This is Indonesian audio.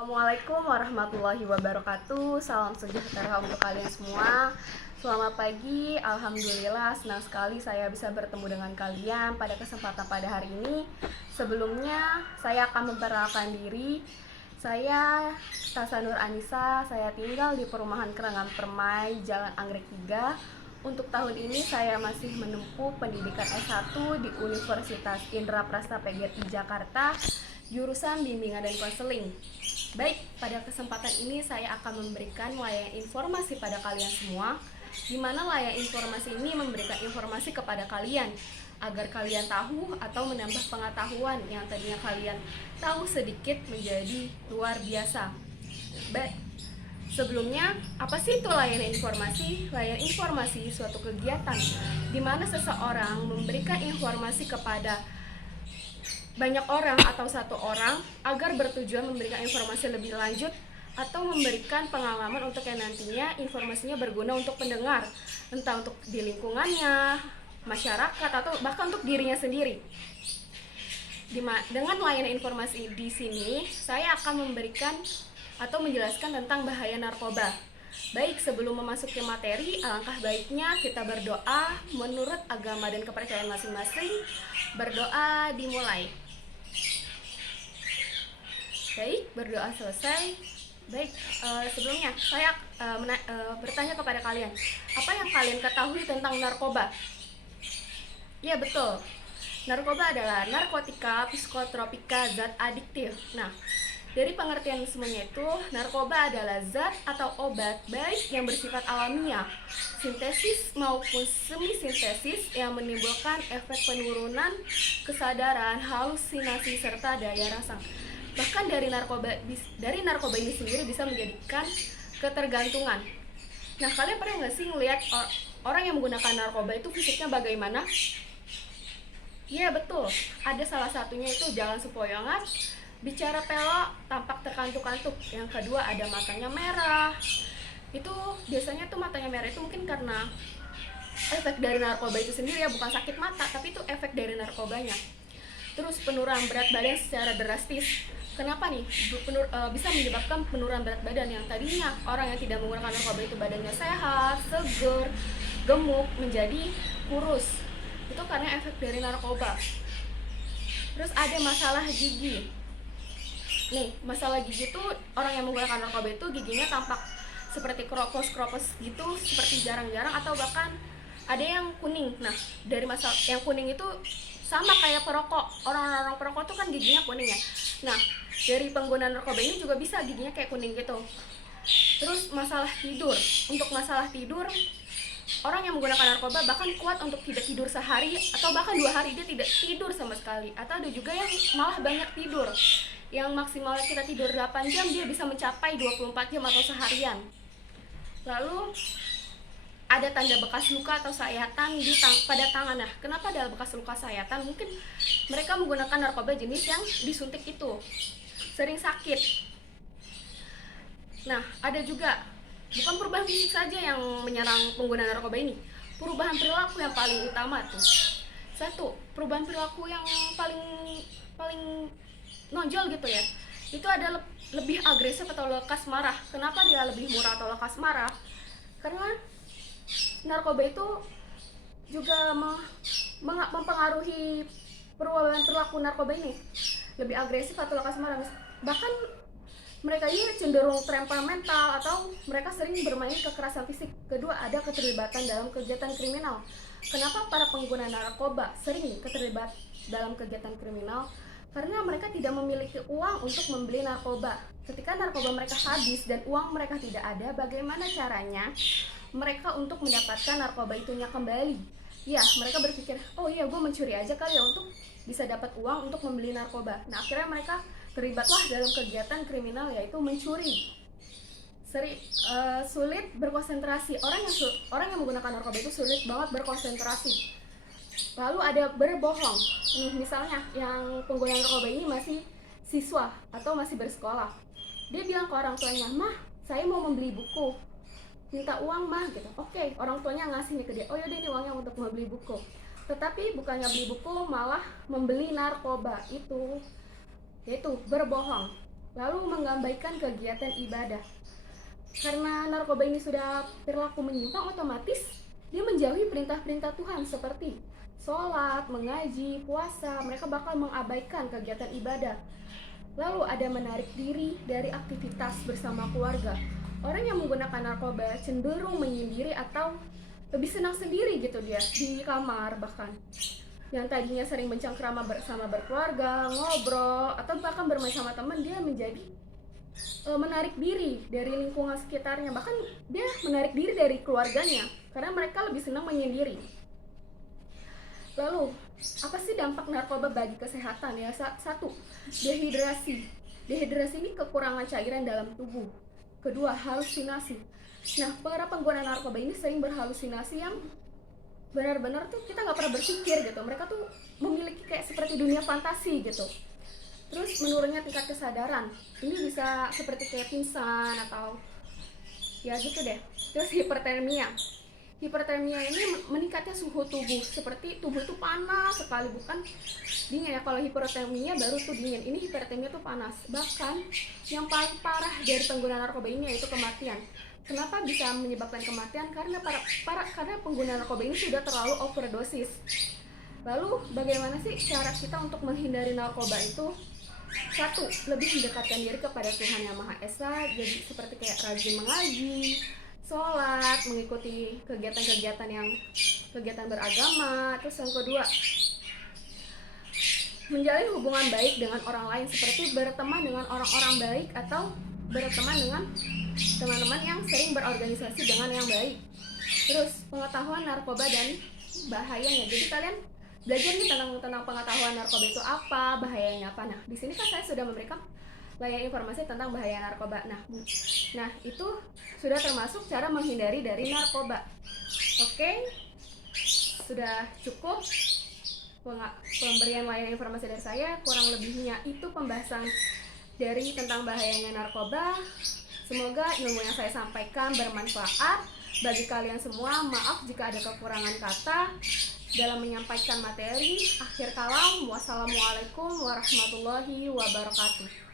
Assalamualaikum warahmatullahi wabarakatuh. Salam sejahtera untuk kalian semua. Selamat pagi. Alhamdulillah senang sekali saya bisa bertemu dengan kalian pada kesempatan pada hari ini. Sebelumnya saya akan memperkenalkan diri. Saya Tasa Nur Anissa. Saya tinggal di perumahan Kerangan Permai, Jalan Anggrek 3. Untuk tahun ini saya masih menempuh pendidikan S1 di Universitas Indraprasta PGRI Jakarta, jurusan bimbingan dan konseling. Baik, pada kesempatan ini saya akan memberikan layanan informasi pada kalian semua, di mana layanan informasi ini memberikan informasi kepada kalian agar kalian tahu atau menambah pengetahuan yang tadinya kalian tahu sedikit menjadi luar biasa. Baik, sebelumnya, apa sih itu layanan informasi? Layanan informasi suatu kegiatan di mana seseorang memberikan informasi kepada banyak orang atau satu orang agar bertujuan memberikan informasi lebih lanjut atau memberikan pengalaman untuk yang nantinya informasinya berguna untuk pendengar, entah untuk di lingkungannya, masyarakat, atau bahkan untuk dirinya sendiri. Dengan layanan informasi di sini, saya akan memberikan atau menjelaskan tentang bahaya narkoba. Baik, sebelum memasuki materi, alangkah baiknya kita berdoa menurut agama dan kepercayaan masing-masing. Berdoa dimulai. Baik, berdoa selesai. Baik, sebelumnya saya bertanya kepada kalian, apa yang kalian ketahui tentang narkoba? Ya, betul. Narkoba adalah narkotika psikotropika zat adiktif. Nah, dari pengertian semuanya itu, narkoba adalah zat atau obat baik yang bersifat alamiah, sintesis maupun semi-sintesis yang menimbulkan efek penurunan kesadaran, halusinasi, serta daya rasa. Bahkan dari narkoba ini sendiri bisa menjadikan ketergantungan. Nah, kalian pernah nggak sih ngelihat orang yang menggunakan narkoba itu fisiknya bagaimana? Iya, betul. Ada salah satunya itu jalan sempoyongan, bicara pelok, tampak terkantuk-kantuk. Yang kedua ada matanya merah. Itu biasanya tuh matanya merah itu mungkin karena efek dari narkoba itu sendiri ya, bukan sakit mata, tapi itu efek dari narkobanya. Terus penurunan berat badan secara drastis. Kenapa nih bisa menyebabkan penurunan berat badan? Yang tadinya orang yang tidak menggunakan narkoba itu badannya sehat, seger, gemuk, menjadi kurus. Itu karena efek dari narkoba. Terus ada masalah gigi. Nih, masalah gigi tuh orang yang menggunakan narkoba itu giginya tampak seperti kropos gitu, seperti jarang-jarang, atau bahkan ada yang kuning. Nah, dari masalah yang kuning itu sama kayak perokok. Orang-orang perokok tuh kan giginya kuning ya. Nah, dari pengguna narkoba ini juga bisa giginya kayak kuning gitu. Terus masalah tidur. Untuk masalah tidur, orang yang menggunakan narkoba bahkan kuat untuk tidak tidur sehari atau bahkan 2 hari dia tidak tidur sama sekali. Atau ada juga yang malah banyak tidur. Yang maksimal kita tidur 8 jam, dia bisa mencapai 24 jam atau seharian. Lalu ada tanda bekas luka atau sayatan pada tangan. Nah, kenapa ada bekas luka sayatan? Mungkin mereka menggunakan narkoba jenis yang disuntik itu, sering sakit. Nah, ada juga bukan perubahan fisik saja yang menyerang pengguna narkoba ini, perubahan perilaku yang paling utama tuh. Satu, perubahan perilaku yang paling nonjol gitu ya, itu ada lebih agresif atau lekas marah. Kenapa dia lebih murah atau lekas marah? Karena narkoba itu juga mempengaruhi perubahan perilaku narkoba ini, lebih agresif atau lekas marah. Bahkan mereka ini cenderung temperamental atau mereka sering bermain kekerasan fisik. Kedua, ada keterlibatan dalam kegiatan kriminal. Kenapa para pengguna narkoba sering terlibat dalam kegiatan kriminal? Karena mereka tidak memiliki uang untuk membeli narkoba. Ketika narkoba mereka habis dan uang mereka tidak ada, bagaimana caranya mereka untuk mendapatkan narkoba itunya kembali? Ya, mereka berpikir, oh iya, gue mencuri aja kali ya untuk bisa dapat uang untuk membeli narkoba. Nah, akhirnya mereka terlibatlah dalam kegiatan kriminal, yaitu mencuri. Sulit berkonsentrasi. Orang yang menggunakan narkoba itu sulit banget berkonsentrasi. Lalu ada berbohong. Nih, misalnya yang pengguna narkoba ini masih siswa atau masih bersekolah. Dia bilang ke orang tuanya, "Mah, saya mau membeli buku. Minta uang, Mah," gitu. Oke, orang tuanya ngasih nih ke dia. Oh yaudah, ini uangnya untuk membeli buku. Tetapi bukannya beli buku, malah membeli narkoba itu, yaitu berbohong. lalu mengabaikan kegiatan ibadah. Karena narkoba ini sudah perilaku menyimpang, otomatis dia menjauhi perintah-perintah Tuhan seperti sholat, mengaji, puasa. Mereka bakal mengabaikan kegiatan ibadah. Lalu ada menarik diri dari aktivitas bersama keluarga. Orang yang menggunakan narkoba cenderung menyendiri atau lebih senang sendiri gitu dia di kamar, bahkan yang tadinya sering bercengkrama bersama berkeluarga, ngobrol, atau bahkan bermain sama teman, dia menjadi menarik diri dari lingkungan sekitarnya, bahkan dia menarik diri dari keluarganya karena mereka lebih senang menyendiri. Lalu apa sih dampak narkoba bagi kesehatan? Ya, satu, dehidrasi. Dehidrasi ini kekurangan cairan dalam tubuh. Kedua, halusinasi. Nah, para pengguna narkoba ini sering berhalusinasi yang benar-benar tuh kita nggak pernah berpikir gitu. Mereka tuh memiliki kayak seperti dunia fantasi gitu. Terus menurunnya tingkat kesadaran, ini bisa seperti kayak pingsan atau ya gitu deh. Terus hipertermia. Hipertermia ini meningkatnya suhu tubuh, seperti tubuh itu panas sekali, bukan dingin ya. Kalau hipertermia baru tuh dingin, ini hipertermia tuh panas. Bahkan yang paling parah dari pengguna narkoba ini yaitu kematian. Kenapa bisa menyebabkan kematian? Karena karena pengguna narkoba ini sudah terlalu overdosis. Lalu bagaimana sih cara kita untuk menghindari narkoba itu? Satu, lebih mendekatkan diri kepada Tuhan Yang Maha Esa. Jadi seperti kayak rajin mengaji, sholat, mengikuti kegiatan beragama. Terus yang kedua, menjalin hubungan baik dengan orang lain, seperti berteman dengan orang-orang baik atau berteman dengan teman-teman yang sering berorganisasi dengan yang baik. Terus pengetahuan narkoba dan bahayanya. Jadi kalian belajar nih tentang pengetahuan narkoba itu apa, bahayanya apa. Nah, di sini kan saya sudah memberikan banyak informasi tentang bahaya narkoba. Nah, itu sudah termasuk cara menghindari dari narkoba. Oke, sudah cukup pemberian layanan informasi dari saya. Kurang lebihnya itu pembahasan dari tentang bahayanya narkoba. Semoga ilmu yang saya sampaikan bermanfaat bagi kalian semua. Maaf jika ada kekurangan kata dalam menyampaikan materi. Akhir kalam, wassalamualaikum warahmatullahi wabarakatuh.